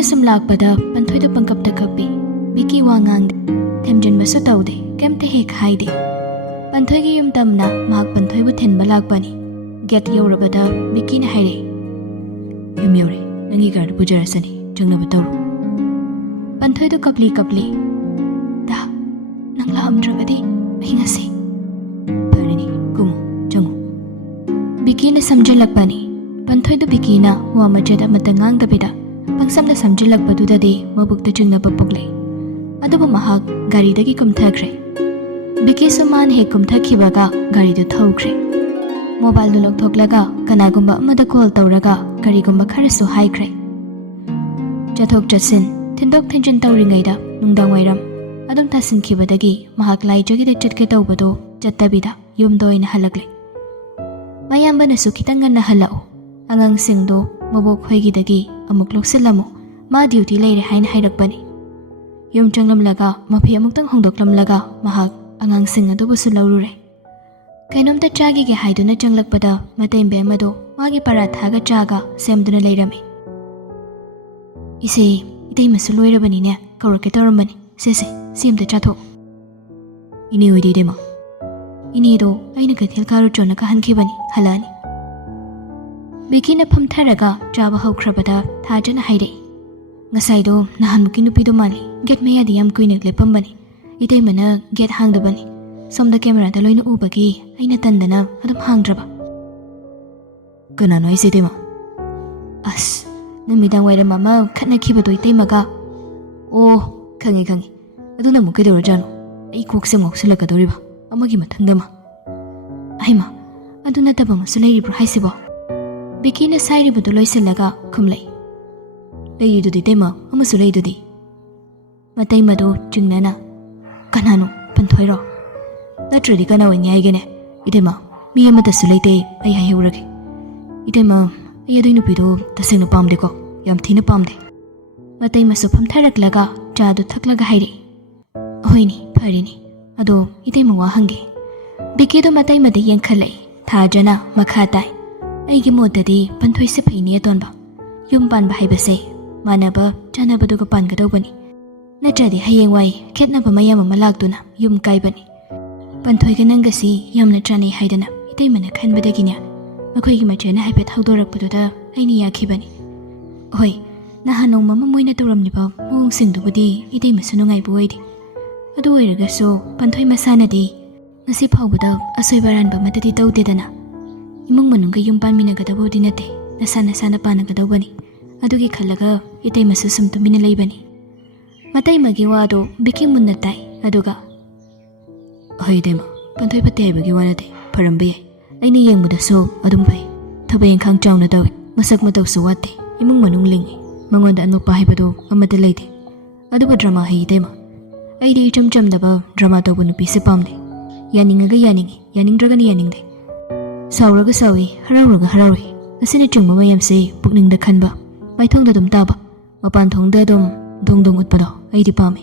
ꯕꯤꯀꯤꯅ ꯁꯨꯝ ꯂꯥꯛꯄꯗ ꯄꯟꯊꯣꯏꯗꯨ ꯄꯪꯀꯞꯇ ꯀꯞꯄꯤ. ꯕꯤꯀꯤ ꯋꯥ ꯉꯥꯡꯗꯦ, ꯊꯦꯝꯖꯤꯟꯕꯁꯨ ꯇꯧꯗꯦ, ꯀꯩꯝꯇ ꯍꯦꯛ ꯍꯥꯏꯗꯦ. ꯄꯟꯊꯣꯏꯒꯤ ꯌꯨꯝ ꯇꯝꯅ ꯃꯍꯥꯛ ꯄꯟꯊꯣꯏꯕꯨ ꯊꯤꯟꯕ ꯂꯥꯛꯄꯅꯤ. ꯒꯦꯠ ꯌꯧꯔꯕꯗ ꯕꯤꯀꯤꯅ ꯍꯥꯏꯔꯛꯏ, "ꯌꯨꯝ ꯌꯧꯔꯦ, ꯅꯪꯒꯤ ꯀꯥꯔꯗ ꯄꯨꯖꯔꯁꯅꯤ, ꯆꯪꯅꯕ ꯇꯧꯔꯣ." ꯄꯟꯊꯣꯏꯗꯨ ꯀꯞꯂꯤ ꯀꯞꯂꯤ, "ꯗꯥ, ꯅꯪ ꯂꯥꯛꯑꯝꯗ꯭ꯔꯒꯗꯤ ꯑꯩ ꯉꯁꯤ..." "ꯐꯔꯦꯅꯤ, ꯀꯨꯝꯃꯨ, ꯆꯪꯉꯨ." ꯕꯤꯀꯤꯅ ꯁꯝꯖꯤꯜꯂꯛꯄꯅꯤ. ꯄꯟꯊꯣꯏꯗꯨ ꯕꯤꯀꯤꯅ ꯋꯥ ꯃꯆꯦꯠ ꯑꯃꯠꯇ ꯉꯥꯡꯗꯕꯤꯗ ꯄꯪꯁꯝꯅ ꯁꯝꯖꯤꯜꯂꯛꯄꯗꯨꯗꯗꯤ ꯃꯕꯨꯛꯇ ꯆꯤꯡꯅꯕ ꯄꯣꯛꯂꯛꯏ. ꯑꯗꯨꯕꯨ ꯃꯍꯥꯛ ꯒꯥꯔꯤꯗꯒꯤ ꯀꯨꯝꯊꯈ꯭ꯔꯦ. ꯕꯤꯀꯤꯁꯨ ꯃꯥꯅ ꯍꯦꯛ ꯀꯨꯝꯊꯈꯤꯕꯒ ꯒꯥꯔꯤꯗꯨ ꯊꯧꯈ꯭ꯔꯦ. ꯃꯣꯕꯥꯏꯜꯗꯨ ꯂꯧꯊꯣꯛꯂꯒ ꯀꯅꯥꯒꯨꯝꯕ ꯑꯃꯗ ꯀꯣꯜ ꯇꯧꯔꯒ ꯀꯔꯤꯒꯨꯝꯕ ꯈꯔꯁꯨ ꯍꯥꯏꯈ꯭ꯔꯦ. ꯆꯠꯊꯣꯛ ꯆꯠꯁꯤꯟ, ꯊꯤꯟꯗꯣꯛ ꯊꯤꯟꯖꯤꯟ ꯇꯧꯔꯤꯉꯩꯗ ꯅꯨꯡꯗꯥꯡꯋꯥꯏꯔꯝ ꯑꯗꯨꯝ ꯇꯥꯁꯤꯟꯈꯤꯕꯗꯒꯤ ꯃꯍꯥꯛ ꯂꯥꯏꯖꯒꯤꯗ ꯆꯠꯀꯦ ꯇꯧꯕꯗꯣ ꯆꯠꯇꯕꯤꯗ ꯌꯨꯝꯗ ꯑꯣꯏꯅ ꯍꯜꯂꯛꯂꯦ. ꯃꯌꯥꯝꯕꯅꯁꯨ ꯈꯤꯇꯪ ꯉꯟꯅ ꯍꯜꯂꯛꯎ, ꯑꯉꯥꯡꯁꯤꯡꯗꯣ ꯃꯕꯣꯛ ꯈꯣꯏꯒꯤꯗꯒꯤ ꯑꯃꯨꯛ ꯂꯧꯁꯤꯜꯂꯝꯃꯨ, ꯃꯥ ꯗ꯭ꯌꯨꯇꯤ ꯂꯩꯔꯦ ꯍꯥꯏꯅ ꯍꯥꯏꯔꯛꯄꯅꯤ. ꯌꯨꯝ ꯆꯪꯂꯝꯂꯒ ꯃꯐꯤ ꯑꯃꯨꯛꯇꯪ ꯍꯣꯡꯗꯣꯛꯂꯝꯂꯒ ꯃꯍꯥꯛ ꯑꯉꯥꯡꯁꯤꯡ ꯑꯗꯨꯕꯨꯁꯨ ꯂꯧꯔꯨꯔꯦ. ꯀꯩꯅꯣꯝꯇ ꯆꯥꯒꯤꯒꯦ ꯍꯥꯏꯗꯨꯅ ꯆꯪꯂꯛꯄꯗ ꯃꯇꯩꯕꯦꯝ ꯑꯗꯣ ꯃꯥꯒꯤ ꯄꯔꯥꯊꯥꯒ ꯆꯥꯒ ꯁꯦꯝꯗꯨꯅ ꯂꯩꯔꯝꯃꯤ. "ꯏꯆꯦ, ꯏꯇꯩꯃꯁꯨ ꯂꯣꯏꯔꯕꯅꯤꯅꯦ, ꯀꯧꯔꯛꯀꯦ ꯇꯧꯔꯝꯕꯅꯤ. ꯁꯦ ꯁꯤ ꯑꯃꯇ ꯆꯥꯊꯣꯛ." "ꯏꯅꯦ ꯍꯣꯏꯗꯤ ꯏꯇꯩꯃ?" "ꯏꯅꯦꯗꯣ ꯑꯩꯅ ꯀꯩꯊꯦꯜ ꯀꯥꯔꯨꯆꯣꯅ ꯀꯥꯍꯟꯈꯤꯕꯅꯤ, ꯍꯜꯂꯛꯑꯅꯤ." ꯕꯤꯀꯤꯅ ꯐꯝꯊꯔꯒ ꯆꯥꯕ ꯍꯧꯈ꯭ꯔꯕꯗ ꯊꯥꯖꯅ ꯍꯥꯏꯔꯛꯏ, "ꯉꯁꯥꯏꯗꯣ ꯅꯍꯥꯟꯃꯨꯛꯀꯤ ꯅꯨꯄꯤꯗꯣ ꯃꯥꯜꯂꯤ, ꯒꯦꯠ ꯃꯌꯥꯗꯤ ꯌꯥꯝ ꯀꯨꯏꯅ ꯂꯦꯞꯄꯝꯕꯅꯤ. ꯏꯇꯩꯃꯅ ꯒꯦꯠ ꯍꯥꯡꯗꯕꯅꯤ, ꯁꯣꯝꯗ ꯀꯦꯃꯦꯔꯥꯗ ꯂꯣꯏꯅ ꯎꯕꯒꯤ ꯑꯩꯅ ꯇꯟꯗꯅ ꯑꯗꯨꯝ ꯍꯥꯡꯗ꯭ꯔꯕ." "ꯀꯅꯥꯅꯣ ꯍꯥꯏꯁꯦ ꯏꯇꯩꯃ?" "ꯑꯁ, ꯅꯨꯃꯤꯗꯥꯡ ꯋꯥꯏꯔꯝ ꯑꯃ ꯈꯠꯅꯈꯤꯕꯗꯣ ꯏꯇꯩꯃꯒ." "ꯑꯣ, ꯈꯪꯉꯤ ꯈꯪꯉꯤ. ꯑꯗꯨꯅ ꯑꯃꯨꯛ ꯀꯩꯗꯧꯔꯖꯥꯠꯅꯣ? ꯑꯩ ꯀꯣꯛꯁꯦ ꯉꯥꯎꯁꯤꯜꯂꯛꯀꯗꯧꯔꯤꯕ, ꯑꯃꯒꯤ ꯃꯊꯪꯗ ꯑꯃ." "ꯑꯩꯃ, ꯑꯗꯨ ꯅꯠꯇꯕ ꯑꯃꯁꯨ ꯂꯩꯔꯤꯕ꯭ꯔꯣ ꯍꯥꯏꯁꯤꯕꯣ?" ꯕꯤꯀꯤꯅ ꯁꯥꯏꯔꯤꯕꯗꯨ ꯂꯣꯏꯁꯤꯜꯂꯒ ꯈꯨꯝꯂꯛꯏ, "ꯂꯩꯔꯤꯗꯨꯗꯤ ꯏꯇꯩꯃ, ꯑꯃꯁꯨ ꯂꯩꯗꯨꯗꯤ." ꯃꯇꯩꯃꯗꯣ ꯆꯤꯡꯅꯅ, "ꯀꯅꯥꯅꯣ? ꯄꯟꯊꯣꯏꯔꯣ? ꯅꯠꯇ꯭ꯔꯗꯤ ꯀꯅꯥ ꯑꯣꯏꯅꯤ ꯍꯥꯏꯒꯦꯅꯦ? ꯏꯇꯩꯃ, ꯃꯤ ꯑꯃꯠꯇꯁꯨ ꯂꯩꯇꯦ, ꯑꯩ ꯍꯥꯏꯍꯧꯔꯒꯦ. ꯏꯇꯩꯃ, ꯑꯩ ꯑꯗꯨꯏ ꯅꯨꯄꯤꯗꯣ ꯇꯁꯦꯡꯅ ꯄꯥꯝꯗꯦꯀꯣ, ꯌꯥꯝ ꯊꯤꯅ ꯄꯥꯝꯗꯦ." ꯃꯇꯩꯃꯁꯨ ꯐꯝꯊꯔꯛꯂꯒ ꯆꯥꯗꯨ ꯊꯛꯂꯒ ꯍꯥꯏꯔꯛꯏ, "ꯑꯍꯣꯏꯅꯤ, ꯐꯔꯦꯅꯤ. ꯑꯗꯣ ꯏꯇꯩꯃ ꯋꯥ ꯍꯪꯒꯦ." ꯕꯤꯀꯤꯗꯣ ꯃꯇꯩꯃꯗ ꯌꯦꯡꯈꯠꯂꯛꯏ, ꯊꯥꯖꯅ ꯃꯈꯥ ꯇꯥꯏ, "ꯑꯩꯒꯤ ꯃꯣꯠꯇꯗꯤ ꯄꯟꯊꯣꯏꯁꯦ ꯐꯩꯅꯦ ꯑꯇꯣꯟꯕ. ꯌꯨꯝ ꯄꯥꯟꯕ ꯍꯥꯏꯕꯁꯦ ꯃꯥꯟꯅꯕ ꯆꯥꯟꯅꯕꯗꯨꯒ ꯄꯥꯟꯒꯗꯧꯕꯅꯤ. ꯅꯠꯇ꯭ꯔꯗꯤ ꯍꯌꯦꯡꯋꯥꯏ ꯈꯦꯠꯅꯕ ꯃꯌꯥꯝ ꯑꯃ ꯂꯥꯛꯇꯨꯅ ꯌꯨꯝ ꯀꯥꯏꯕꯅꯤ. ꯄꯟꯊꯣꯏꯒ ꯅꯪꯒꯁꯤ ꯌꯥꯝꯅ ꯆꯥꯟꯅꯩ ꯍꯥꯏꯗꯅ ꯏꯇꯩꯃꯅ ꯈꯟꯕꯗꯒꯤꯅꯦ, ꯃꯈꯣꯏꯒꯤ ꯃꯆꯦꯅ ꯍꯥꯏꯐꯦꯠ ꯍꯧꯗꯣꯔꯛꯄꯗꯨꯗ ꯑꯩꯅ ꯌꯥꯈꯤꯕꯅꯤ. ꯍꯣꯏ, ꯅꯍꯥꯟ ꯅꯣꯡꯃ ꯑꯃ ꯃꯣꯏꯅ ꯇꯧꯔꯝꯂꯤꯕ ꯃꯑꯣꯡꯁꯤꯡꯗꯨꯕꯨꯗꯤ ꯏꯇꯩꯃꯁꯨ ꯅꯨꯡꯉꯥꯏꯕ ꯑꯣꯏꯗꯦ. ꯑꯗꯨ ꯑꯣꯏꯔꯒꯁꯨ ꯄꯟꯊꯣꯏ ꯃꯁꯥꯅꯗꯤ ꯉꯁꯤ ꯐꯥꯎꯕꯗ ꯑꯁꯣꯏꯕ ꯑꯔꯥꯟꯕ ꯑꯃꯠꯇꯗꯤ ꯇꯧꯗꯦꯗꯅ. ꯏꯃꯨꯡ ꯃꯅꯨꯡꯒ ꯌꯨꯝ ꯄꯥꯟꯃꯤꯟꯅꯒꯗꯧꯕꯗꯤ ꯅꯠꯇꯦ, ꯅꯁꯥ ꯅꯁꯥꯅ ꯄꯥꯟꯅꯒꯗꯧꯕꯅꯤ. ꯑꯗꯨꯒꯤ ꯈꯜꯂꯒ ꯏꯇꯩꯃꯁꯨ ꯁꯨꯝ ꯇꯨꯃꯤꯟꯅ ꯂꯩꯕꯅꯤ." ꯃꯇꯩꯃꯒꯤ ꯋꯥꯗꯣ ꯕꯤꯀꯤ ꯃꯨꯟꯅ ꯇꯥꯏ, ꯑꯗꯨꯒ, "ꯍꯣꯏ ꯏꯇꯩꯃ, ꯄꯟꯊꯣꯏ ꯐꯠꯇꯦ ꯍꯥꯏꯕꯒꯤ ꯋꯥ ꯅꯠꯇꯦ, ꯐꯔꯝꯕ ꯌꯥꯏ. ꯑꯩꯅ ꯌꯦꯡꯕꯗꯁꯨ ꯑꯗꯨꯝ ꯐꯩ. ꯊꯕꯛ ꯏꯪꯈꯥꯡ ꯆꯥꯎꯅ ꯇꯧꯏ, ꯃꯁꯛ ꯃꯇꯧꯁꯨ ꯋꯥꯠꯇꯦ, ꯏꯃꯨꯡ ꯃꯅꯨꯡ ꯂꯤꯡꯏ. ꯃꯉꯣꯟꯗ ꯑꯅꯣꯞꯄ ꯍꯥꯏꯕꯗꯣ ꯑꯃꯠꯇ ꯂꯩꯇꯦ. ꯑꯗꯨꯒ ꯗ꯭ꯔꯃꯥ ꯍꯩ ꯏꯇꯩꯃ. ꯑꯩꯗꯤ ꯏꯆꯝ ꯆꯝꯗꯕ ꯗ꯭ꯔꯃꯥ ꯇꯧꯕ ꯅꯨꯄꯤꯁꯦ ꯄꯥꯝꯗꯦ. ꯌꯥꯅꯤꯡꯉꯒ ꯌꯥꯅꯤꯡꯏ, ꯌꯥꯅꯤꯡꯗ꯭ꯔꯒꯅ ꯌꯥꯅꯤꯡꯗꯦ. ꯁꯥꯎꯔꯒ ꯁꯥꯎꯏ, ꯍꯔꯥꯎꯔꯒ ꯍꯔꯥꯎꯏ. ꯑꯁꯤꯅꯆꯤꯡꯕ ꯃꯌꯥꯝꯁꯦ ꯄꯨꯛꯅꯤꯡꯗ ꯈꯟꯕ, ꯃꯥꯏꯊꯣꯡꯗ ꯑꯗꯨም ꯇꯥꯕ, ꯃꯄꯥꯟ ꯊꯣꯡꯗ ꯑꯗꯨꯝ ꯗꯣꯡ ꯗꯣꯡ ꯎꯠꯄꯗꯣ ꯑꯩꯗꯤ ꯄꯥꯝꯃꯤ.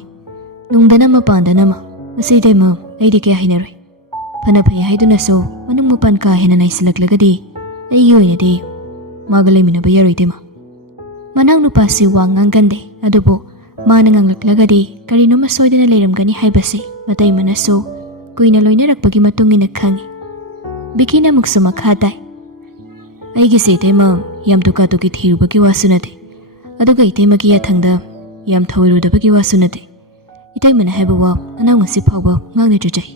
ꯅꯨꯡꯗꯅ ꯃꯄꯥꯟꯗꯅ ꯑꯃ, ꯃꯁꯤ ꯏꯇꯩꯃ ꯑꯩꯗꯤ ꯀꯌꯥ ꯍꯩꯅꯔꯣꯏ. ꯐꯅ ꯐꯩ ꯍꯥꯏꯗꯨꯅꯁꯨ ꯃꯅꯨꯡ ꯃꯄꯥꯟ ꯀꯥ ꯍꯦꯟꯅ ꯅꯥꯏꯁꯤꯜꯂꯛꯂꯒꯗꯤ ꯑꯩꯒꯤ ꯑꯣꯏꯅꯗꯤ ꯃꯥꯒ ꯂꯩꯃꯤꯟꯅꯕ ꯌꯥꯔꯣꯏ ꯏꯇꯩꯃ." ꯃꯅꯥꯎ ꯅꯨꯄꯥꯁꯤ ꯋꯥ ꯉꯥꯡꯒꯟꯗꯦ, ꯑꯗꯨꯕꯨ ꯃꯥꯅ ꯉꯥꯡꯂꯛꯂꯒꯗꯤ ꯀꯔꯤꯅꯣꯃ ꯁꯣꯏꯗꯅ ꯂꯩꯔꯝꯒꯅꯤ ꯍꯥꯏꯕꯁꯤ ꯃꯇꯩꯃꯅꯁꯨ ꯀꯨꯏꯅ ꯂꯣꯏꯅꯔꯛꯄꯒꯤ ꯃꯇꯨꯡ ꯏꯟꯅ ꯈꯪꯏ. ꯕꯤꯀꯤꯅ ꯑꯃꯨꯛꯁꯨ ꯃꯈꯥ ꯇꯥꯏ, "ꯑꯩꯒꯤꯁꯦ ꯏꯇꯩꯃ ꯌꯥꯝ ꯇꯨꯀꯥ ꯇꯨꯀꯤ ꯊꯤꯔꯨꯕꯒꯤ ꯋꯥꯁꯨ ꯅꯠꯇꯦ, ꯑꯗꯨꯒ ꯏꯇꯩꯃꯒꯤ ꯌꯥꯊꯪꯗ ꯌꯥꯝ ꯊꯧꯑꯣꯏꯔꯨꯗꯕꯒꯤ ꯋꯥꯁꯨ ꯅꯠꯇꯦ. ꯏꯇꯩꯃꯅ ꯍꯥꯏꯕ ꯋꯥ ꯅꯅꯥꯎ ꯉꯁꯤ ꯐꯥꯎꯕ ꯉꯥꯡꯅ ꯆꯠꯆꯩ.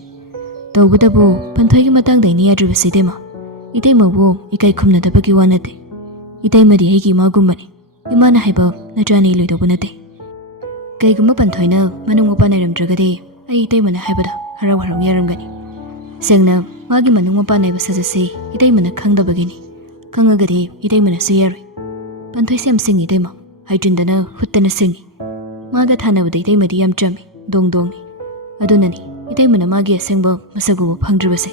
ꯇꯧꯕꯇꯕꯨ ꯄꯟꯊꯣꯏꯒꯤ ꯃꯇꯥꯡꯗ ꯑꯩꯅ ꯌꯥꯗ꯭ꯔꯤꯕꯁꯤ ꯏꯇꯩꯃ, ꯏꯇꯩꯃꯕꯨ ꯏꯀꯥꯏ ꯈꯨꯝꯅꯗꯕꯒꯤ ꯋꯥ ꯅꯠꯇꯦ. ꯏꯇꯩꯃꯗꯤ ꯑꯩꯒꯤ ꯏꯃꯥꯒꯨꯝꯕꯅꯤ. ꯏꯃꯥꯅ ꯍꯥꯏꯕ ꯅꯆꯥꯅꯤ ꯂꯣꯏꯗꯧꯕ ꯅꯠꯇꯦ. ꯀꯩꯒꯨꯝꯕ ꯄꯟꯊꯣꯏꯅ ꯃꯅꯨꯡ ꯃꯄꯥꯟ ꯅꯥꯏꯔꯝꯗ꯭ꯔꯒꯗꯤ ꯑꯩ ꯏꯇꯩꯃꯅ ꯍꯥꯏꯕꯗ ꯍꯔꯥꯎ ꯍꯔꯥꯎ ꯌꯥꯔꯝꯒꯅꯤ. ꯁꯦꯡꯅ ꯃꯥꯒꯤ ꯃꯅꯨꯡ ꯃꯄꯥꯟ ꯅꯥꯏꯕ ꯁꯖꯠꯁꯤ ꯏꯇꯩꯃꯅ ꯈꯪꯗꯕꯒꯤꯅꯤ. ꯈꯪꯉꯒꯗꯤ ꯏꯇꯩꯃꯅꯁꯨ ꯌꯥꯔꯣꯏ. ꯄꯟꯊꯣꯏꯁꯦ ꯌꯥꯝ ꯁꯤꯡꯉꯤ ꯏꯇꯩꯃ, ꯍꯥꯏꯖꯤꯟꯗꯅ ꯍꯨꯠꯇꯅ ꯁꯤꯡꯉꯤ. ꯃꯥꯒ ꯊꯥꯅꯕꯗ ꯏꯇꯩꯃꯗꯤ ꯌꯥꯝ ꯆꯝꯃꯤ, ꯗꯣꯡ ꯗꯣꯡꯅꯤ. ꯑꯗꯨꯅꯅꯤ ꯏꯇꯩꯃꯅ ꯃꯥꯒꯤ ꯑꯁꯦꯡꯕ ꯃꯁꯛ ꯎꯕ ꯐꯪꯗ꯭ꯔꯤꯕꯁꯦ.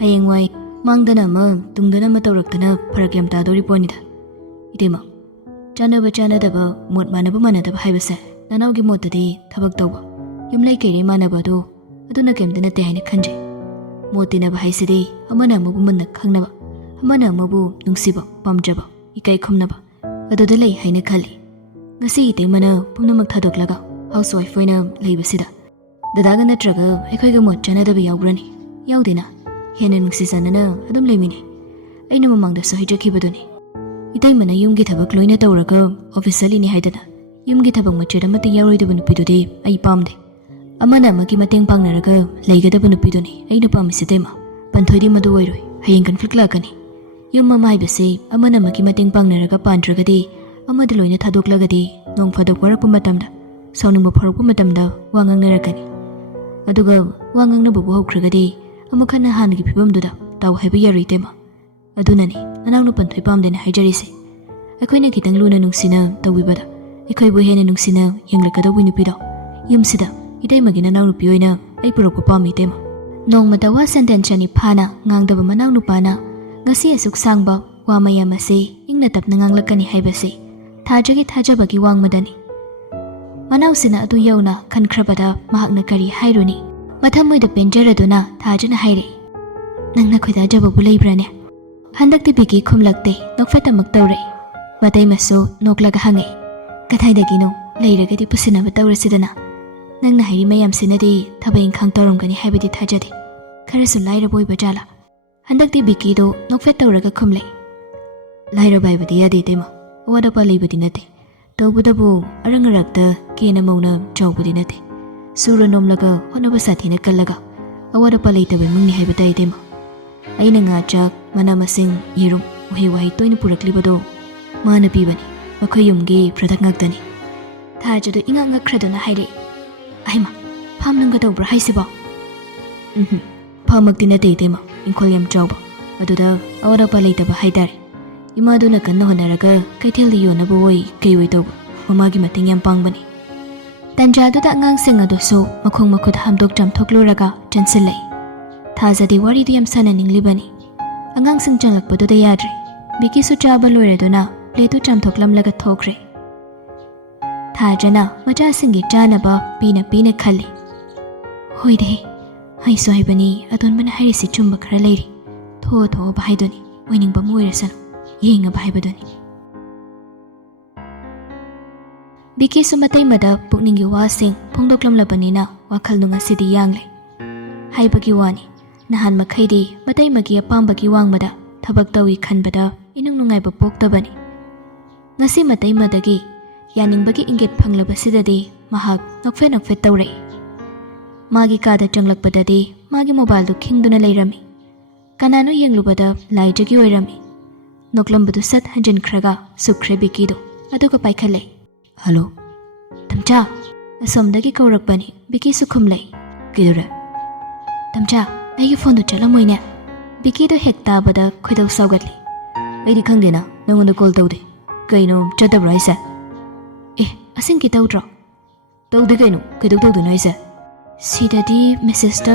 ꯍꯌꯦꯡꯋꯥꯏ ꯃꯥꯡꯗꯅ ꯑꯃ ꯇꯨꯡꯗꯅ ꯑꯃ ꯇꯧꯔꯛꯇꯅ ꯐꯔꯛ ꯌꯥꯝ ꯇꯥꯗꯣꯔꯤ ꯄꯣꯠꯅꯤꯗ. ꯏꯇꯩꯃ, ꯆꯥꯟꯅꯕ ꯆꯥꯟꯅꯗꯕ, ꯃꯣꯠ ꯃꯥꯟꯅꯕ ꯃꯥꯟꯅꯗꯕ ꯍꯥꯏꯕꯁꯦ ꯅꯅꯥꯎꯒꯤ ꯃꯣꯠꯇꯗꯤ ꯊꯕꯛ ꯇꯧꯕ, ꯌꯨꯝꯂꯩ ꯀꯩꯔꯩ ꯃꯥꯟꯅꯕ ꯑꯗꯨꯅ ꯀꯩꯝꯇ ꯅꯠꯇꯦ ꯍꯥꯏꯅ ꯈꯟꯖꯩ. ꯃꯣꯠ ꯇꯤꯟꯅꯕ ꯍꯥꯏꯁꯤꯗꯤ ꯑꯃꯅ ꯑꯃꯕꯨ ꯃꯨꯟꯅ ꯈꯪꯅꯕ, ꯑꯃꯅ ꯑꯃꯕꯨ ꯅꯨꯡꯁꯤꯕ, ꯄꯥꯝꯖꯕ, ꯏꯀꯥꯏ ꯈꯨꯝꯅꯕ, ꯑꯗꯨꯗ ꯂꯩ ꯍꯥꯏꯅ ꯈꯜꯂꯤ. ngasi itemana pumnamak thadoklaga housewife oina leibasida dadaga natraga aikhoi ga mot chanada ba yaubrani yaudena hena nungsi sanana adum leimini aina mamangda so hijakibaduni itaimana yumgi thabak loina tawraga officially ni haidana yumgi thabak macheda mate yaroidaba nupidudi ai pamde amana amagi mateng pangnaraga leigadaba nupiduni aina pamisidema panthodi madu oiroi hayeng conflict lakani yum mama haibase amana amagi mateng pangnaraga pandragadi amada loina thadoklagadi nong phadok warakpa matamda sauningba pharokpa matamda wangangngarakani aduga wangangnaba bu haukragadi amukhana hangi phibamduda taw haiba yaroitema adunani anangnu panthoi pamdena haijarise akoina kitang luna nungsina tawibada akhoi bu hena nungsina yenglakadawi nupido yumsida idai magina nangnu piyoina ai purokpa pami tema nongmata wa sentence ani phana ngangdaba manangnu pana ngasi asuk sangba wa mayam ase ingna tapna nganglakani haibase thajagi thajabagi wangmadani manausina adu yauna khankrabada mahakna kari hairuni mathamoida penjaraduna thajana haire nangna khoida jababu leibrane handakti biki khumlakte nokfatamak tawre matai maso noklaga hangai kathaidagino leiragadi pusinaba tawrasidana nangna hairi mayam sinadi thabai khang tawramgani haibadi thajade kharasu laira boy bajala handakti biki do nokfet tawraga khumlei laira baibadi yade tema wada pali badi nate tawbudabu arangarakta kena mauna chawbudi nate sura nomlaga honaba sathina kallaga awada pali tabe mungni haibata idema aina nga chak mana masing yerum uhi wahi toina puraklibado mana pibani makhayumgi product ngakdani thajadu inganga khraduna haire aima phamnanga tawbra haisiba phamakti nate idema inkhol yam chawba aduda awada pali taba haidare imaduna kanna honaraga kaitheli yonabu oi keiwai tawba mamagi mating yam pangbani tanjaduda angangsing adoso makhong makhut hamdok jamthokluraga chansilai thajadi wari du yam sananinglibani angangsing changlakpaduda yadre bikisu chaba loireduna pletu chamthoklamlaga thokre thajana machasingi chanaba pina khali hoide hai soibani adonbana harisi chumba khara leiri tho bahaidoni winning ba moirasan yenga bahaibadoni bikisu matai mada pukningi wasing phongdoklamlabanina wakhal nunga sidi yangle haibagi wani nahan makhaidi matai magi apambagi wangmada thabak tawi khanbada inung nungaiba poktabani ngasi matai madagi yaningbagi inget phanglabsidadi mahak nokfe tawre magi kada changlakpadadi magi mobile du khingduna leirami kanano yenglubada laijagi oirami noklambadu sat hanjan khraga sukre bikidu aduga paikhale hello tamcha asomdagi kaurakpani biki sukhumlai kidura tamcha aigi phone du chalamoine biki do hekta bada khoidau saugatli aidi khangdena nangonda call tawde kaino chadabra isa asing ki tawdra tawde kaino kaidau tawduna isa sidadi message ta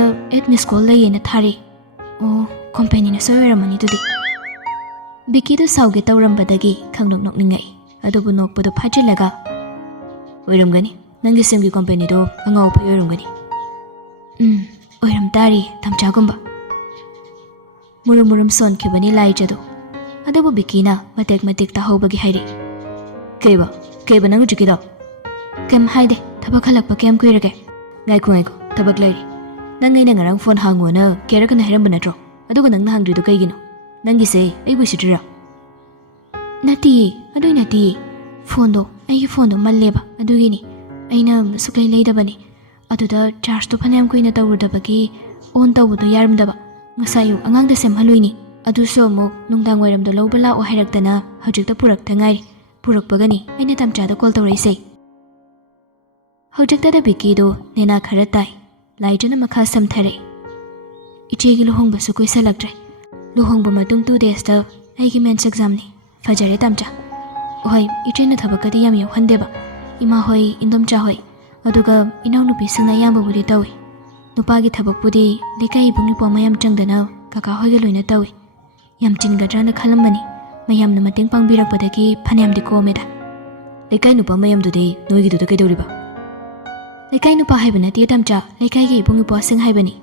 miss call layena thari o company na soiramani tudi biki do sauge tawrambadagi khangnok nokningai adubu nokpadu phajilaga oiramgani nangi semgi company do angau phi oiramgani oiram tari tamchagumba murum son khibani laijado adabu bikina matek ta hobagi hairi keba nangu jikida kem haide thabak halakpa kem kuirage ngai thabak lairi nangai na ngarang phone hangona kera kana hiram banatro aduga nangna hangridu kaigino nangi se ai busidira nati adoi nati phone do ai phone do malleba adugini aina suklai leidabani aduda charge to phanam kuina tawrudabagi on tawudu yaramdaba ngasayu angang da sem haluini adu so mo nungdang wairam do lobala o hairaktana hojikta purak thangai purakpagani aina tamcha da call tawrai sei hojikta da biki do nena khara tai laijana makha samthare ichegi lohongba su koi salaktre lohongba matung 2 days da aigi mens exam ni fajare tamcha oi ichena thabakadi yam yohandeba ima hoi indomcha hoi aduga inaw nupi singna yamba budi tawi nupagi thabak budi lekai bungni po mayam changdana kaka hoiga loina tawi yam chingadra na khalambani mayam na mateng pangbirakpadagi phanayam di komeda lekai nupa mayam dudi noigi duda kaidoriba lekai nupa haibana ti tamcha lekai gi bungi po sing haibani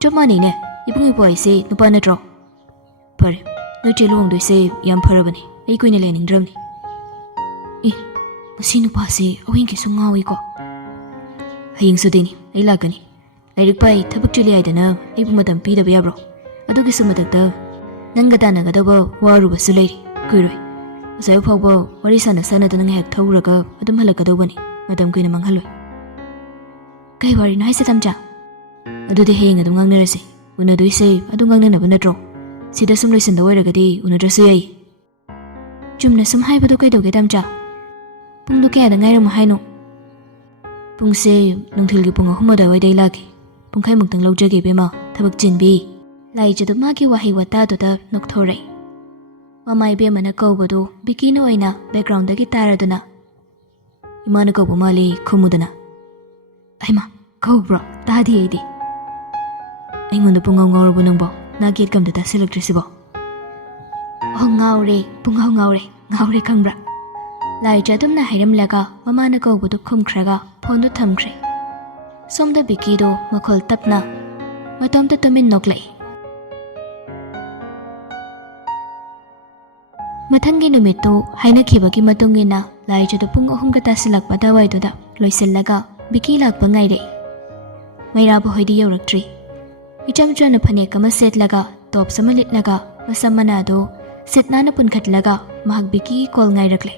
chomani ne ibungi po ise nupa na draw pare no chelu ongdo ise yam pharabani ei koina lening dramni ꯃꯁꯤ ꯅꯨꯄꯥꯁꯤ ꯑꯋꯤꯡꯒꯤꯁꯨ ꯉꯥꯎꯏꯀꯣ ꯍꯌꯦꯡ ꯁꯨꯇꯤꯅꯤ ꯑꯩ ꯂꯥꯛꯀꯅꯤ ꯂꯥꯏꯔꯤꯛ ꯄꯥꯏ ꯊꯕꯛ ꯆꯤꯜꯂꯤ ꯍꯥꯏꯗꯅ ꯑꯩꯕꯨ ꯃꯇꯝ ꯄꯤꯗꯕ ꯌꯥꯕ꯭ꯔꯣ ꯑꯗꯨꯒꯤꯁꯨ ꯃꯊꯛꯇ ꯅꯪꯒ ꯇꯥꯟꯅꯒꯗꯕ ꯋꯥꯔꯨꯕꯁꯨ ꯂꯩꯔꯤ ꯀꯨꯏꯔꯣꯏ ꯉꯁꯥꯏ ꯐꯥꯎꯕ ꯋꯥꯔꯤ ꯁꯥꯟꯅꯗꯅ ꯉꯥꯏꯍꯥꯛ ꯊꯧꯔꯒ ꯑꯗꯨꯝ ꯍꯜꯂꯛꯀꯗꯧꯕꯅꯤ ꯃꯇꯝ ꯀꯨꯏꯅ ꯃꯥꯡꯍꯜꯂꯣꯏ ꯀꯩ ꯋꯥꯔꯤꯅꯣ ꯍꯥꯏꯁꯦ ꯇꯝꯆꯥ ꯑꯗꯨꯗꯤ ꯍꯌꯦꯡ ꯑꯗꯨꯝ ꯉꯥꯡꯅꯔꯁꯤ ꯎꯅꯗꯣꯏꯁꯦ ꯑꯗꯨ ꯉꯥꯡꯅꯅꯕ ꯅꯠꯇ꯭ꯔꯣ ꯁꯤꯗ ꯁꯨꯝ ꯂꯣꯏꯁꯤꯟꯗ ꯑꯣꯏꯔꯒꯗꯤ ꯎꯅꯗ꯭ꯔꯁꯨ ꯌꯥꯏ ꯆꯨꯝꯅ ꯁꯨꯝ ꯍꯥꯏꯕꯗꯣ ꯀꯩꯗꯧꯒꯦ ꯇꯝꯆꯥ ꯄꯨꯡꯗꯨ ꯀꯌꯥꯗ ꯉꯥꯏꯔꯝꯃꯣ ꯍꯥꯏꯅꯣ ꯄꯨꯡꯁꯦ ꯅꯨꯡꯊꯤꯜꯒꯤ ꯄꯨꯡ 3 ꯑꯗꯨꯋꯥꯏꯗꯩ ꯂꯥꯛꯀꯦ ꯄꯨꯡꯈꯥꯏꯃꯨꯛꯇꯪ ꯂꯧꯖꯒꯦ ꯏꯕꯦꯝꯃ ꯊꯕꯛ ꯆꯤꯟꯕꯤ ꯂꯥꯏꯖꯗꯨ ꯃꯥꯒꯤ ꯋꯥꯍꯩ ꯋꯥꯇꯥꯗꯨꯗ ꯅꯣꯛꯊꯣꯔꯛꯏ ꯃꯃꯥ ꯏꯕꯦꯝꯃꯅ ꯀꯧꯕꯗꯨ ꯕꯤꯀꯤꯅ ꯑꯣꯏꯅ ꯕꯦꯛꯒ꯭ꯔꯥꯎꯟꯗꯒꯤ ꯇꯥꯔꯗꯨꯅ ꯏꯃꯥꯅ ꯀꯧꯕ ꯃꯥꯜꯂꯤ ꯈꯨꯝꯃꯨꯗꯅ ꯑꯩꯃ ꯀꯧꯕ꯭ꯔꯣ ꯇꯥꯗꯦ ꯑꯩꯗꯤ ꯑꯩꯉꯣꯟꯗ ꯄꯨꯡꯉꯥꯎ ꯉꯥꯎꯔꯕꯣ ꯅꯪꯕꯣ ꯅꯥ ꯒꯦꯠ ꯀꯝꯇ ꯇꯥꯁꯤꯜꯂꯛꯇ꯭ꯔꯤꯁꯤꯕꯣ ꯑꯣ ꯉꯥꯎꯔꯦ ꯄꯨꯡꯉꯥꯎ ꯉꯥꯎꯔꯦ ꯈꯪꯕ꯭ꯔꯥ ꯂꯥꯏꯖ ꯑꯗꯨꯝꯅ ꯍꯥꯏꯔꯝꯂꯒ ꯃꯃꯥꯅ ꯀꯧꯕꯗꯨ ꯈꯨꯝꯈ꯭ꯔꯒ ꯐꯣꯟꯗꯨ ꯊꯝꯈ꯭ꯔꯦ ꯁꯣꯝꯗ ꯕꯤꯀꯤꯗꯣ ꯃꯈꯣꯜ ꯇꯞꯅ ꯃꯇꯣꯝꯇ ꯇꯨꯃꯤꯟ ꯅꯣꯛꯂꯛꯏ ꯃꯊꯪꯒꯤ ꯅꯨꯃꯤꯠꯇꯨ ꯍꯥꯏꯅꯈꯤꯕꯒꯤ ꯃꯇꯨꯡ ꯏꯟꯅ ꯂꯥꯏꯖꯗꯨ ꯄꯨꯡ 3ꯒ ꯇꯥꯁꯤꯜꯂꯛꯄ ꯑꯗꯨꯋꯥꯏꯗꯨꯗ ꯂꯣꯏꯁꯤꯜꯂꯒ ꯕꯤꯀꯤ ꯂꯥꯛꯄ ꯉꯥꯏꯔꯛꯏ ꯃꯩꯔꯥꯕ ꯍꯣꯏꯗꯤ ꯌꯧꯔꯛꯇ꯭ꯔꯤ ꯏꯆꯝ ꯆꯝꯅ ꯐꯅꯦꯛ ꯑꯃ ꯁꯦꯠꯂꯒ ꯇꯣꯞꯁ ꯑꯃ ꯂꯤꯠꯂꯒ ꯃꯁꯝ ꯃꯅꯥꯗꯣ ꯁꯤꯠ ꯅꯥꯟꯅ ꯄꯨꯟꯈꯠꯂꯒ ꯃꯍꯥꯛ ꯕꯤꯀꯤꯒꯤ ꯀꯣꯜ ꯉꯥꯏꯔꯛꯂꯦ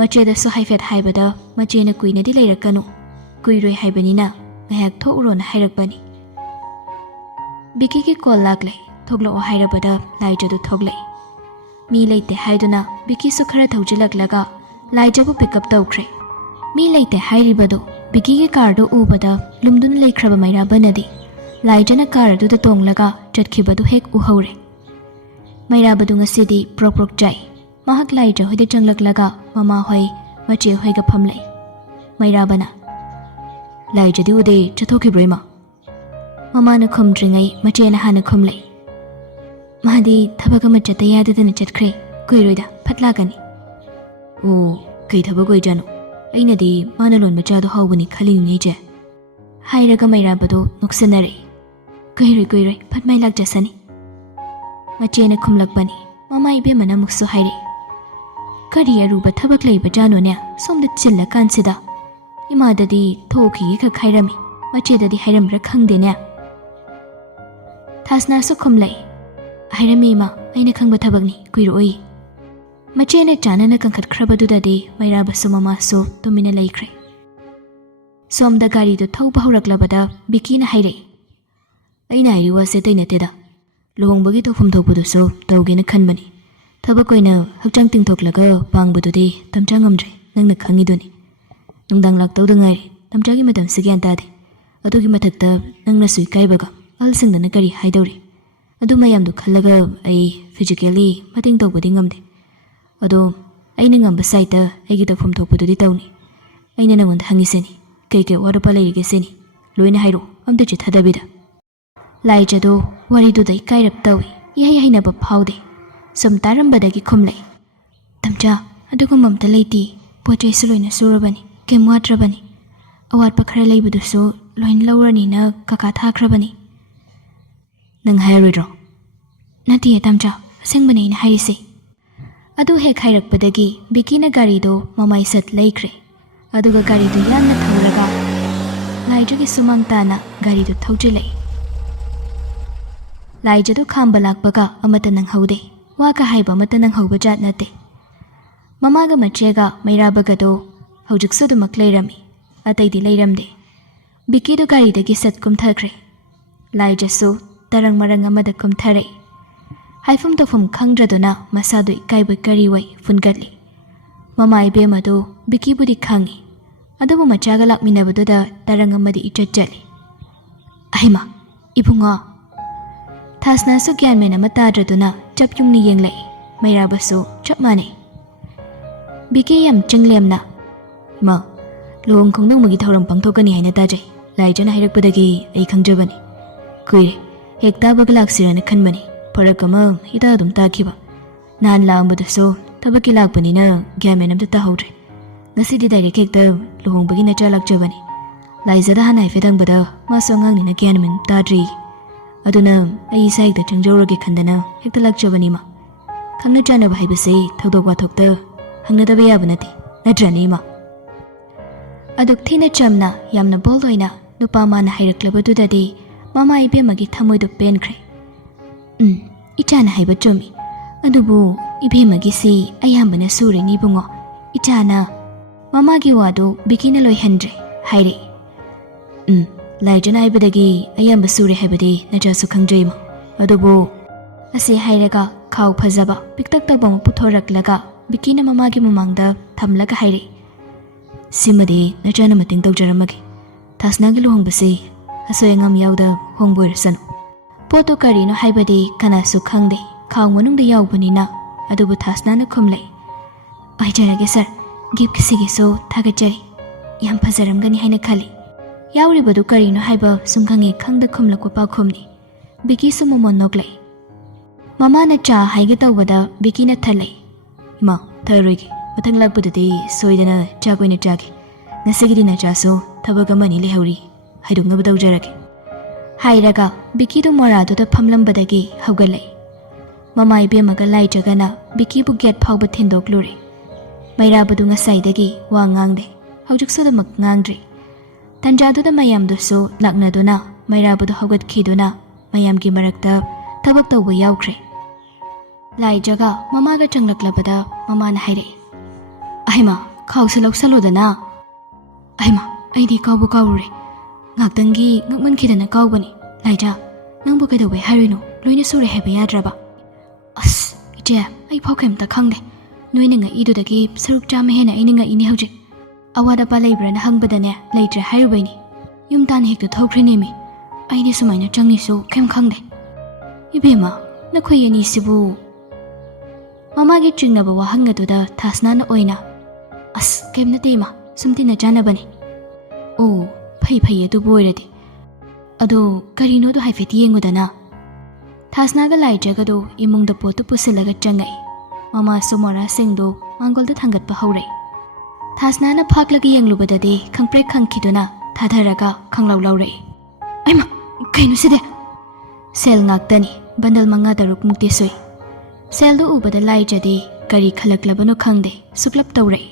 ꯃꯆꯦꯗꯁꯨ ꯍꯥꯏꯐꯦꯠ ꯍꯥꯏꯕꯗ ꯃꯆꯦꯅ ꯀꯨꯏꯅꯗꯤ ꯂꯩꯔꯛꯀꯅꯨ ꯀꯨꯏꯔꯣꯏ ꯍꯥꯏꯕꯅꯤꯅ ꯉꯥꯏꯍꯥꯛ ꯊꯣꯛꯎꯔꯣꯅ ꯍꯥꯏꯔꯛꯄꯅꯤ ꯕꯤꯀꯤꯒꯤ ꯀꯣꯜ ꯂꯥꯛꯂꯦ ꯊꯣꯛꯂꯛꯑꯣ ꯍꯥꯏꯔꯕꯗ ꯂꯥꯏꯖꯗꯨ ꯊꯣꯛꯂꯛꯏ ꯃꯤ ꯂꯩꯇꯦ ꯍꯥꯏꯗꯨꯅ ꯕꯤꯀꯤꯁꯨ ꯈꯔ ꯊꯧꯖꯤꯜꯂꯛꯂꯒ ꯂꯥꯏꯖꯕꯨ ꯄꯤꯛꯑꯞ ꯇꯧꯈ꯭ꯔꯦ ꯃꯤ ꯂꯩꯇꯦ ꯍꯥꯏꯔꯤꯕꯗꯨ ꯕꯤꯀꯤꯒꯤ ꯀꯥꯔꯗꯨ ꯎꯕꯗ ꯂꯨꯝꯗꯨꯅ ꯂꯩꯈ꯭ꯔꯕ ꯃꯩꯔꯥꯕꯅꯗꯤ ꯂꯥꯏꯖꯅ ꯀꯥꯔ ꯑꯗꯨꯗ ꯇꯣꯡꯂꯒ ꯆꯠꯈꯤꯕꯗꯨ ꯍꯦꯛ ꯎꯍꯧꯔꯦ ꯃꯩꯔꯥꯕꯗꯨ ꯉꯁꯤꯗꯤ ꯄ꯭ꯔꯣꯛ ꯄ꯭ꯔꯣꯛ ꯆꯥꯏ ꯃꯍꯥꯛ ꯂꯥꯏꯖ ꯍꯣꯏꯗ ꯆꯪꯂꯛꯂꯒ ꯃꯃꯥ ꯍꯣꯏ ꯃꯆꯦ ꯍꯣꯏꯒ ꯐꯝꯂꯛꯏ ꯃꯩꯔꯥꯕꯅ ꯂꯥꯏꯖꯗꯤ ꯎꯗꯦ ꯆꯠꯊꯣꯛꯈꯤꯕ꯭ꯔꯣ ꯏꯃꯥ ꯃꯃꯥꯅ ꯈꯨꯝꯗ꯭ꯔꯤꯉꯩ ꯃꯆꯦꯅ ꯍꯥꯟꯅ ꯈꯨꯝꯂꯛꯏ ꯃꯥꯗꯤ ꯊꯕꯛ ꯑꯃ ꯆꯠꯇ ꯌꯥꯗꯗꯅ ꯆꯠꯈ꯭ꯔꯦ ꯀꯨꯏꯔꯣꯏꯗ ꯐꯠ ꯂꯥꯛꯀꯅꯤ ꯑꯣ ꯀꯩ ꯊꯕꯛ ꯑꯣꯏꯖꯥꯅꯣ ꯑꯩꯅꯗꯤ ꯃꯥꯅ ꯂꯣꯟꯕ ꯆꯥꯗꯣ ꯍꯥꯎꯕꯅꯤ ꯈꯜꯂꯤꯅꯦ ꯏꯆꯦ ꯍꯥꯏꯔꯒ ꯃꯩꯔꯥꯕꯗꯣ ꯅꯣꯛꯁꯤꯟꯅꯔꯛꯏ ꯀꯨꯏꯔꯣꯏ ꯐꯠ ꯃꯥꯏ ꯂꯥꯛꯆꯁꯅꯤ ꯃꯆꯦꯅ ꯈꯨꯝꯂꯛꯄꯅꯤ ꯃꯃꯥ ꯏꯕꯦꯝꯃꯅ ꯑꯃꯨꯛꯁꯨ ꯍꯥꯏꯔꯛꯏ ꯀꯔꯤ ꯑꯔꯨꯕ ꯊꯕꯛ ꯂꯩꯕꯖꯥꯅꯣꯅꯦ ꯁꯣꯝꯗ ꯆꯤꯜꯂꯀꯥꯟꯁꯤꯗ ꯏꯃꯥꯗꯗꯤ ꯊꯣꯛꯈꯤꯒꯦ ꯈꯛ ꯍꯥꯏꯔꯝꯃꯤ ꯃꯆꯦꯗꯗꯤ ꯍꯥꯏꯔꯝꯕ꯭ꯔꯥ ꯈꯪꯗꯦꯅꯦ ꯊꯥꯁꯅꯥꯁꯨ ꯈꯨꯝꯂꯛꯏ ꯍꯥꯏꯔꯝꯃꯤ ꯏꯃꯥ ꯑꯩꯅ ꯈꯪꯕ ꯊꯕꯛꯅꯤ ꯀꯨꯏꯔꯛꯑꯣꯏ ꯃꯆꯦꯅ ꯆꯥꯅꯅ ꯀꯟꯈꯠꯈ꯭ꯔꯕꯗꯨꯗꯗꯤ ꯃꯩꯔꯥꯕꯁꯨ ꯃꯃꯥꯁꯨ ꯇꯨꯃꯤꯟꯅ ꯂꯩꯈ꯭ꯔꯦ ꯁꯣꯝꯗ ꯒꯥꯔꯤꯗꯨ ꯊꯧꯕ ꯍꯧꯔꯛꯂꯕꯗ ꯕꯤꯀꯤꯅ ꯍꯥꯏꯔꯛꯏ ꯑꯩꯅ ꯍꯥꯏꯔꯤ ꯋꯥꯁꯦ ꯑꯇꯩ ꯅꯠꯇꯦꯗ ꯂꯨꯍꯣꯡꯕꯒꯤ ꯇꯧꯐꯝ ꯊꯣꯛꯄꯗꯨꯁꯨ ꯇꯧꯒꯦꯅ ꯈꯟꯕꯅꯤ ꯊꯕꯛ ꯑꯣꯏꯅ ꯍꯛꯆꯥꯡ ꯇꯤꯡꯊꯣꯛꯂꯒ ꯄꯥꯡꯕꯗꯨꯗꯤ ꯇꯝꯆꯥ ꯉꯝꯗ꯭ꯔꯦ ꯅꯪꯅ ꯈꯪꯉꯤꯗꯨꯅꯤ ꯅꯨꯡꯗꯥꯡ ꯂꯥꯛꯇꯧꯗ ꯉꯥꯏꯔꯦ ꯇꯝꯆꯥꯒꯤ ꯃꯇꯝꯁꯤ ꯒ꯭ꯌꯥꯟ ꯇꯥꯗꯦ ꯑꯗꯨꯒꯤ ꯃꯊꯛꯇ ꯅꯪꯅꯁꯨ ꯏꯀꯥꯏꯕꯒ ꯑꯍꯜꯁꯤꯡꯗꯅ ꯀꯔꯤ ꯍꯥꯏꯗꯧꯔꯤ ꯑꯗꯨ ꯃꯌꯥꯝꯗꯨ ꯈꯜꯂꯒ ꯑꯩ ꯐꯤꯖꯤꯀꯦꯜꯂꯤ ꯃꯇꯦꯡ ꯇꯧꯕꯗꯤ ꯉꯝꯗꯦ ꯑꯗꯣ ꯑꯩꯅ ꯉꯝꯕ ꯁꯥꯏꯠꯇ ꯑꯩꯒꯤ ꯇꯧꯐꯝ ꯊꯣꯛꯄꯗꯨꯗꯤ ꯇꯧꯅꯤ ꯑꯩꯅ ꯅꯉꯣꯟꯗ ꯍꯪꯉꯤꯁꯤꯅꯤ ꯀꯩꯀꯩ ꯑꯋꯥꯠ ꯑꯄꯥ ꯂꯩꯔꯤꯒꯦ ꯁꯤꯅꯤ ꯂꯣꯏꯅ ꯍꯥꯏꯔꯛꯑꯣ ꯑꯝꯇ ꯆꯤꯊꯗꯕꯤꯗ ꯂꯥꯏꯖꯗꯣ ꯋꯥꯔꯤꯗꯨꯗ ꯏꯀꯥꯏꯔꯞ ꯇꯧꯏ ꯏꯍꯩ ꯍꯩꯅꯕ ꯐꯥꯎꯗꯦ ꯁꯨꯝ ꯇꯥꯔꯝꯕꯗꯒꯤ ꯈꯨꯝꯂꯛꯏ ꯇꯝꯆꯥ ꯑꯗꯨꯒꯨꯝꯕ ꯑꯝꯇ ꯂꯩꯇꯦ ꯄꯣꯠ ꯆꯩꯁꯨ ꯂꯣꯏꯅ ꯁꯨꯔꯕꯅꯤ ꯀꯩꯝ ꯋꯥꯠꯇ꯭ꯔꯕꯅꯤ ꯑꯋꯥꯠꯄ ꯈꯔ ꯂꯩꯕꯗꯨꯁꯨ ꯂꯣꯏꯅ ꯂꯧꯔꯅꯤꯅ ꯀꯀꯥ ꯊꯥꯈ꯭ꯔꯕꯅꯤ ꯅꯪ ꯍꯥꯏꯔꯣꯏꯗ꯭ꯔꯣ ꯅꯠꯇꯦ ꯇꯝꯆꯥ ꯑꯁꯦꯡꯕꯅꯤ ꯑꯩꯅ ꯍꯥꯏꯔꯤꯁꯦ ꯑꯗꯨ ꯍꯦꯛ ꯍꯥꯏꯔꯛꯄꯗꯒꯤ ꯕꯤꯀꯤꯅ ꯒꯥꯔꯤꯗꯣ ꯃꯃꯥꯏ ꯁꯠ ꯂꯩꯈ꯭ꯔꯦ ꯑꯗꯨꯒ ꯒꯥꯔꯤꯗꯨ ꯌꯥꯡꯅ ꯊꯧꯔꯒ ꯂꯥꯏꯖꯒꯤ ꯁꯨꯃꯥꯡ ꯇꯥꯅ ꯒꯥꯔꯤꯗꯨ ꯊꯧꯖꯤꯜꯂꯛꯏ ꯂꯥꯏꯖꯗꯨ ꯈꯥꯝꯕ ꯂꯥꯛꯄꯒ ꯑꯃꯠꯇ ꯅꯪꯍꯧꯗꯦ ꯋꯥꯒ ꯍꯥꯏꯕ ꯑꯃꯠꯇ ꯅꯪꯍꯧꯕ ꯖꯥꯠ ꯅꯠꯇꯦ ꯃꯃꯥꯒ ꯃꯆꯦꯒ ꯃꯩꯔꯥꯕꯒꯗꯣ ꯍꯧꯖꯤꯛꯁꯨ ꯑꯗꯨꯃꯛ ꯂꯩꯔꯝꯃꯤ ꯑꯇꯩꯗꯤ ꯂꯩꯔꯝꯗꯦ ꯕꯤꯀꯤꯗꯨ ꯒꯥꯔꯤꯗꯒꯤ ꯁꯠ ꯀꯨꯝꯊꯈ꯭ꯔꯦ ꯂꯥꯏꯖꯁꯨ ꯇꯔꯪ ꯃꯔꯪ ꯑꯃꯗ ꯀꯨꯝꯊꯔꯛꯏ ꯍꯥꯏꯐꯝ ꯇꯧꯐꯝ ꯈꯪꯗ꯭ꯔꯗꯨꯅ ꯃꯁꯥꯗꯨ ꯏꯀꯥꯏꯕ ꯀꯔꯤꯋꯩ ꯐꯨꯟꯒꯠꯂꯤ ꯃꯃꯥ ꯏꯕꯦꯝꯃꯗꯨ ꯕꯤꯀꯤꯕꯨꯗꯤ ꯈꯪꯉꯤ ꯑꯗꯨꯕꯨ ꯃꯆꯥꯒ ꯂꯥꯛꯃꯤꯟꯅꯕꯗꯨꯗ ꯇꯔꯪ ꯑꯃꯗꯤ ꯏꯆꯠ ꯆꯠꯂꯤ ꯑꯩꯃ ꯏꯕꯨꯡꯉꯣ ꯊꯥꯁꯅꯥꯁꯨ ꯒ꯭ꯌꯥꯟ ꯃꯦꯟ ꯑꯃ ꯇꯥꯗ꯭ꯔꯗꯨꯅ ꯆꯞ ꯌꯨꯡꯅ ꯌꯦꯡꯂꯛꯏ ꯃꯩꯔꯥꯕꯁꯨ ꯆꯞ ꯃꯥꯟꯅꯩ ꯕꯤꯀꯤ ꯌꯥꯝ ꯆꯤꯡꯂꯦꯝꯅ ꯏꯃꯥ ꯂꯨꯍꯣꯡ ꯈꯣꯡꯗꯣꯡꯕꯒꯤ ꯊꯧꯔꯝ ꯄꯥꯡꯊꯣꯛꯀꯅꯤ ꯍꯥꯏꯅ ꯇꯥꯖꯩ ꯂꯥꯏꯖꯅ ꯍꯥꯏꯔꯛꯄꯗꯒꯤ ꯑꯩ ꯈꯪꯖꯕꯅꯤ ꯀꯨꯏꯔꯦ ꯍꯦꯛ ꯇꯥꯕꯒ ꯂꯥꯛꯁꯤꯔꯅ ꯈꯟꯕꯅꯤ ꯐꯔꯛ ꯑꯃ ꯏꯇꯥ ꯑꯗꯨꯝ ꯇꯥꯈꯤꯕ ꯅꯍꯥꯟ ꯂꯥꯛꯑꯝꯕꯗꯨꯁꯨ ꯊꯕꯛꯀꯤ ꯂꯥꯛꯄꯅꯤꯅ ꯒ꯭ꯌꯥꯟ ꯃꯦꯟ ꯑꯝꯇ ꯇꯥꯍꯧꯗ꯭ꯔꯦ ꯉꯁꯤꯗꯤ ꯗꯥꯏꯔꯦꯛ ꯍꯦꯛꯇ ꯂꯨꯍꯣꯡꯕꯒꯤ ꯅꯆꯥ ꯂꯥꯛꯆꯕꯅꯤ ꯂꯥꯏꯖꯗ ꯍꯥꯟꯅ ꯍꯥꯏꯐꯦꯠ ꯍꯪꯕꯗ ꯃꯥꯁꯨ ꯑꯉꯥꯡꯅꯤꯅ ꯒ꯭ꯌꯥꯟ ꯃꯦꯟ ꯇꯥꯗ꯭ꯔꯤ ꯑꯗꯨꯅ ꯑꯩ ꯏꯁꯥ ꯍꯦꯛꯇ ꯆꯪꯖꯧꯔꯒꯦ ꯈꯟꯗꯅ ꯍꯦꯛꯇ ꯂꯥꯛꯆꯕꯅꯤ ꯃꯥ ꯈꯪꯅ ꯆꯥꯟꯅꯕ ꯍꯥꯏꯕꯁꯤ ꯊꯧꯗꯣꯛ ꯋꯥꯊꯣꯛꯇ ꯍꯪꯅꯗꯕ ꯌꯥꯕ ꯅꯠꯇꯦ ꯅꯠꯇ꯭ꯔꯅꯦ ꯏꯃꯥ? ꯑꯗꯨꯛ ꯊꯤꯅ ꯆꯝꯅ ꯌꯥꯝꯅ ꯕꯣꯜ ꯑꯣꯏꯅ ꯅꯨꯄꯥ ꯃꯥꯅ ꯍꯥꯏꯔꯛꯂꯕꯗꯨꯗꯗꯤ ꯃꯃꯥ ꯏꯕꯦꯝꯃꯒꯤ ꯊꯃꯣꯏꯗꯨ ꯄꯦꯟꯈ꯭ꯔꯦ. ꯏꯆꯥꯅ ꯍꯥꯏꯕ ꯆꯨꯝꯃꯤ. ꯑꯗꯨꯕꯨ ꯏꯕꯦꯝꯃꯒꯤꯁꯤ ꯑꯌꯥꯝꯕꯅ ꯁꯨꯔꯤꯅꯤ ꯏꯕꯨꯡꯉꯣ. ꯏꯆꯥꯅ ꯃꯃꯥꯒꯤ ꯋꯥꯗꯨ ꯕꯤꯀꯤꯅ ꯂꯣꯏꯍꯟꯗ꯭ꯔꯦ ꯍꯥꯏꯔꯛꯏ. ꯂꯥꯏꯖꯅ ꯍꯥꯏꯕꯗꯒꯤ ꯑꯌꯥꯝꯕ ꯁꯨꯔꯦ ꯍꯥꯏꯕꯗꯤ ꯅꯆꯥꯁꯨ ꯈꯪꯖꯩ ꯏꯃꯥ. ꯑꯗꯨꯕꯨ ꯑꯁꯤ ꯍꯥꯏꯔꯒ ꯈꯥꯎ ꯐꯖꯕ ꯄꯤꯛꯇꯛ ꯇꯧꯕ ꯑꯃ ꯄꯨꯊꯣꯔꯛꯂꯒ ꯕꯤꯀꯤꯅ ꯃꯃꯥꯒꯤ ꯃꯃꯥꯡꯗ ꯊꯝꯂꯒ ꯍꯥꯏꯔꯛꯏ. ꯁꯤꯃꯗꯤ ꯅꯆꯥꯅ ꯃꯇꯦꯡ ꯇꯧꯖꯔꯝꯃꯒꯦ. ꯊꯥꯁꯅꯥꯒꯤ ꯂꯨꯍꯣꯡꯕꯁꯤ ꯑꯁꯣꯏ ꯑꯉꯥꯝ ꯌꯥꯎꯗ ꯍꯣꯡꯕ ꯑꯣꯏꯔꯁꯅꯨ. ꯄꯣꯠꯇꯨ ꯀꯔꯤꯅꯣ ꯍꯥꯏꯕꯗꯤ ꯀꯅꯥꯁꯨ ꯈꯪꯗꯦ, ꯈꯥꯎ ꯃꯅꯨꯡꯗ ꯌꯥꯎꯕꯅꯤꯅ. ꯑꯗꯨꯕꯨ ꯊꯥꯁꯅꯥꯅ ꯈꯨꯝꯂꯛꯏ. ꯑꯣꯏꯖꯔꯒꯦ ꯁꯥꯔ. ꯒꯤꯐꯠꯁꯤꯒꯤꯁꯨ ꯊꯥꯒꯠꯆꯔꯤ. ꯌꯥꯝ ꯐꯖꯔꯝꯒꯅꯤ ꯍꯥꯏꯅ ꯈꯜꯂꯤ. ꯌꯥꯎꯔꯤꯕꯗꯨ ꯀꯔꯤꯅꯣ ꯍꯥꯏꯕ ꯁꯨꯝꯈꯪꯍꯦ ꯈꯪꯗ ꯈꯨꯝꯂꯛꯄ ꯄꯥꯎꯈꯨꯝꯅꯤ. ꯕꯤꯀꯤꯁꯨ ꯃꯃꯣꯟ ꯅꯣꯛꯂꯛꯏ. ꯃꯃꯥꯅ ꯆꯥ ꯍꯥꯏꯒꯦ ꯇꯧꯕꯗ ꯕꯤꯀꯤꯅ ꯊꯠꯂꯛꯏ. ꯏꯃꯥ, ꯊꯛꯑꯔꯣꯏꯒꯦ. ꯃꯊꯪ ꯂꯥꯛꯄꯗꯗꯤ ꯁꯣꯏꯗꯅ ꯆꯥꯛ ꯑꯣꯏꯅ ꯆꯥꯒꯦ. ꯉꯁꯤꯒꯤꯗꯤ ꯅꯆꯥꯁꯨ ꯊꯕꯛ ꯑꯃꯅꯤ ꯂꯩꯍꯧꯔꯤ, ꯍꯥꯏꯗꯣꯛꯅꯕ ꯇꯧꯖꯔꯒꯦ. ꯍꯥꯏꯔꯒ ꯕꯤꯀꯤꯗꯨ ꯃꯣꯔꯥꯗꯨꯗ ꯐꯝꯂꯝꯕꯗꯒꯤ ꯍꯧꯒꯠꯂꯛꯏ. ꯃꯃꯥ ꯏꯕꯦꯝꯃꯒ ꯂꯥꯏꯖꯒꯅ ꯕꯤꯀꯤꯕꯨ ꯒꯦꯠ ꯐꯥꯎꯕ ꯊꯤꯟꯗꯣꯛꯂꯨꯔꯦ. ꯃꯩꯔꯥꯕꯗꯨ ꯉꯁꯥꯏꯗꯒꯤ ꯋꯥ ꯉꯥꯡꯗꯦ, ꯍꯧꯖꯤꯛꯁꯨ ꯑꯗꯨꯃꯛ ꯉꯥꯡꯗ꯭ꯔꯤ. ꯇꯟꯖꯥꯗꯨꯗ ꯃꯌꯥꯝꯗꯨꯁꯨ ꯂꯥꯛꯅꯗꯨꯅ ꯃꯩꯔꯥꯕꯗꯨ ꯍꯧꯒꯠꯈꯤꯗꯨꯅ ꯃꯌꯥꯝꯒꯤ ꯃꯔꯛꯇ ꯊꯕꯛ ꯇꯧꯕ ꯌꯥꯎꯈ꯭ꯔꯦ. ꯂꯥꯏꯖꯒ ꯃꯃꯥꯒ ꯆꯪꯂꯛꯂꯕꯗ ꯃꯃꯥꯅ ꯍꯥꯏꯔꯛꯏ. ꯑꯍꯩꯃꯥ, ꯈꯥꯎꯁꯦ ꯂꯧꯁꯜꯂꯣꯗꯅ. ꯑꯍꯩꯃꯥ, ꯑꯩꯗꯤ ꯀꯥꯎꯕ ꯀꯥꯎꯔꯨꯔꯦ. ꯉꯥꯛꯇꯪꯒꯤ ꯉꯛꯃꯟꯈꯤꯗꯅ ꯀꯥꯎꯕꯅꯤ. ꯂꯥꯏꯖ, ꯅꯪꯕꯨ ꯀꯩꯗꯧꯕꯩ ꯍꯥꯏꯔꯤꯅꯣ? ꯂꯣꯏꯅ ꯁꯨꯔꯦ ꯍꯥꯏꯕ ꯌꯥꯗ꯭ꯔꯕ? ꯑꯁ ꯏꯆꯦ, ꯑꯩ ꯐꯥꯎ ꯀꯩꯝꯇ ꯈꯪꯗꯦ. ꯅꯣꯏꯅ ꯉꯛꯏꯗꯨꯗꯒꯤ ꯁꯔꯨꯛ ꯆꯥꯝꯃ ꯍꯦꯟꯅ ꯑꯩꯅ ꯉꯛꯏꯅꯤ ꯍꯧꯖꯤꯛ. ꯑꯋꯥꯠ ꯑꯄꯥ ꯂꯩꯕ꯭ꯔꯥꯅ ꯍꯪꯕꯗꯅꯦ ꯂꯩꯇ꯭ꯔꯦ ꯍꯥꯏꯔꯨꯕꯩꯅꯤ. ꯌꯨꯝ ꯇꯥꯟꯅ ꯍꯦꯛꯇ ꯊꯧꯈ꯭ꯔꯤꯅꯦꯃꯤ. ꯑꯩꯗꯤ ꯁꯨꯃꯥꯏꯅ ꯆꯪꯅꯤꯁꯨ ꯀꯩꯝ ꯈꯪꯗꯦ. ꯏꯕꯦꯝꯃ, ꯅꯈꯣꯏ ꯑꯅꯤꯁꯤꯕꯨ... ꯃꯃꯥꯒꯤ ꯆꯤꯡꯅꯕ ꯋꯥꯍꯪ ꯑꯗꯨꯗ ꯊꯥꯁꯅꯥꯅ ꯑꯣꯏꯅ ꯑꯁ ꯀꯩꯝ ꯅꯠꯇꯦ ꯏꯃꯥ, ꯁꯨꯝ ꯇꯤꯟꯅ ꯆꯥꯅꯕꯅꯤ. ꯑꯣ, ꯐꯩ ꯑꯗꯨꯕꯨ ꯑꯣꯏꯔꯗꯤ. ꯑꯗꯣ ꯀꯔꯤꯅꯣꯗꯣ ꯍꯥꯏꯐꯦꯠ ꯌꯦꯡꯉꯨꯗꯅ. ꯊꯥꯁꯅꯥꯒ ꯂꯥꯏꯖꯒꯗꯣ ꯏꯃꯨꯡꯗ ꯄꯣꯠꯇꯨ ꯄꯨꯁꯤꯜꯂꯒ ꯆꯪꯉꯛꯏ. ꯃꯃꯥꯁꯨ ꯃꯣꯔꯥꯁꯤꯡꯗꯨ ꯃꯥꯡꯒꯣꯜꯗ ꯊꯥꯡꯒꯠꯄ ꯍꯧꯔꯛꯏ. ꯊꯥꯁꯅꯥꯅ ꯐꯥꯛꯂꯒ ꯌꯦꯡꯂꯨꯕꯗꯗꯤ ꯈꯪꯄ꯭ꯔꯦꯛ ꯈꯪꯈꯤꯗꯨꯅ ꯊꯥꯊꯔꯒ ꯈꯪꯂꯥꯎ ꯂꯥꯎꯔꯛꯏ. ꯑꯩꯃꯥ, ꯀꯩꯅꯣ ꯁꯤꯗꯤ? ꯁꯦꯜ ꯉꯥꯛꯇꯅꯤ. ꯕꯟꯗꯜ 5-6 ꯃꯨꯛꯇꯤ ꯁꯨꯏ. ꯁꯦꯜꯗꯨ ꯎꯕꯗ ꯂꯥꯏꯖꯗꯤ ꯀꯔꯤ ꯈꯜꯂꯛꯂꯕꯅꯣ ꯈꯪꯗꯦ, ꯁꯨꯛꯂꯞ ꯇꯧꯔꯛꯏ.